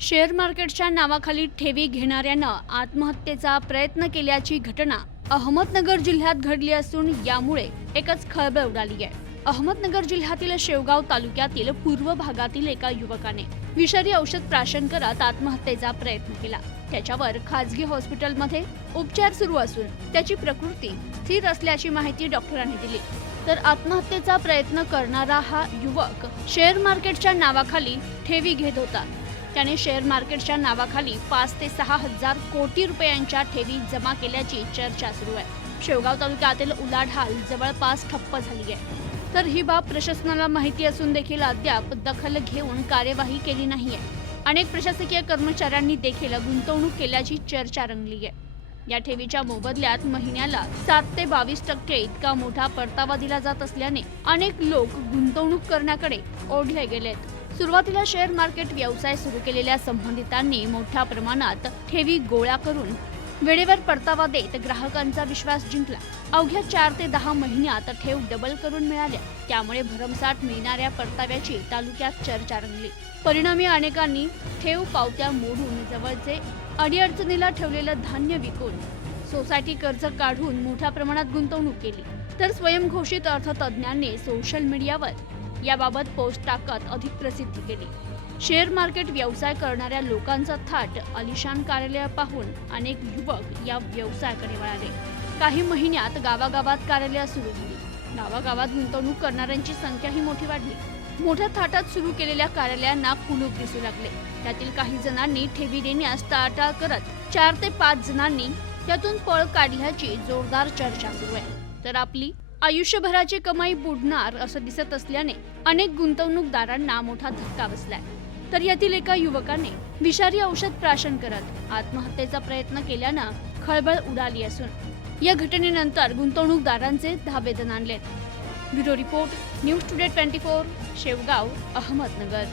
Share मार्केटच्या नावाखाली ठेवी घेणाऱ्यानं आत्महत्येचा प्रयत्न केल्याची घटना अहमदनगर जिल्ह्यात घडली असून यामुळे एकच खळबळ उडाली आहे. अहमदनगर जिल्ह्यातील शेवगाव तालुक्यातील पूर्व भागातील एका युवकाने विषारी औषध प्राशन करत आत्महत्येचा प्रयत्न केला. त्याच्यावर खाजगी हॉस्पिटलमध्ये उपचार सुरू असून त्याची प्रकृती स्थिर असल्याची माहिती डॉक्टरांनी दिली. तर आत्महत्येचा प्रयत्न करणारा हा युवक शेअर मार्केटच्या नावाखाली ठेवी घेत होता. त्याने शेअर मार्केटच्या नावाखाली पाच ते सहा हजार कोटी रुपयांच्या ठेवी जमा केल्याची चर्चा सुरू आहे. शेवगाव तालुक्यातील उलाढाल जवळपास ठप्प झाली आहे. तर ही बाब प्रशासनाला माहिती असून देखील अद्याप दखल घेऊन कार्यवाही केली नाही आहे. अनेक प्रशासकीय कर्मचाऱ्यांनी देखील गुंतवणूक केल्याची चर्चा रंगली आहे. या ठेवीच्या मोबदल्यात महिन्याला सात ते बावीस टक्के इतका मोठा परतावा दिला जात असल्याने अनेक लोक गुंतवणूक करण्याकडे ओढले गेलेत. सुरुवातीला शेअर मार्केट व्यवसाय सुरू केलेल्या संबंधितांनी मोठ्या प्रमाणात ठेवी गोळा करून वेळेवर परतावा देत ग्राहकांचा विश्वास जिंकला. अवघ्या चार ते दहा महिन्यात ठेव डबल करून मिळाल्या. त्यामुळे भरमसाठ मिळणाऱ्या परताव्याची तालुक्यात चर्चा रंगली. परिणामी अनेकांनी ठेव पावत्या मोडून जवळचे अडीअडचणीला ठेवलेलं धान्य विकून सोसायटी कर्ज काढून मोठ्या प्रमाणात गुंतवणूक केली. तर स्वयंघोषित अर्थतज्ज्ञांनी सोशल मीडियावर याबाबत पोस्ट टाकत अधिक प्रसिद्धी केली. शेअर मार्केट व्यवसाय करणाऱ्या लोकांचा थाट अलिशान कार्यालय पाहून अनेक युवक या व्यवसायाकडे वळाले. काही महिन्यात गावागावात कार्यालय सुरू झाली. गावागावात गुंतवणूक करणाऱ्यांची संख्याही मोठी वाढली. मोठ्या थाटात सुरू केलेल्या कार्यालयांना कुलूप दिसू लागले. त्यातील काही जणांनी ठेवी देण्यास टाळाटाळ करत चार ते पाच जणांनी त्यातून पळ काढल्याची जोरदार चर्चा सुरू आहे. तर आपली आयुष्यभराची कमाई बुडणार असं दिसत असल्याने अनेक गुंतवणूकदारांना मोठा धक्का बसलाय. तर यातील एका युवकाने विषारी औषध प्राशन करत आत्महत्येचा प्रयत्न केल्यानं खळबळ उडाली असून या घटनेनंतर गुंतवणूकदारांचे धाबे दणाणलेत bureau report news today twenty four Shevgaon Ahmednagar.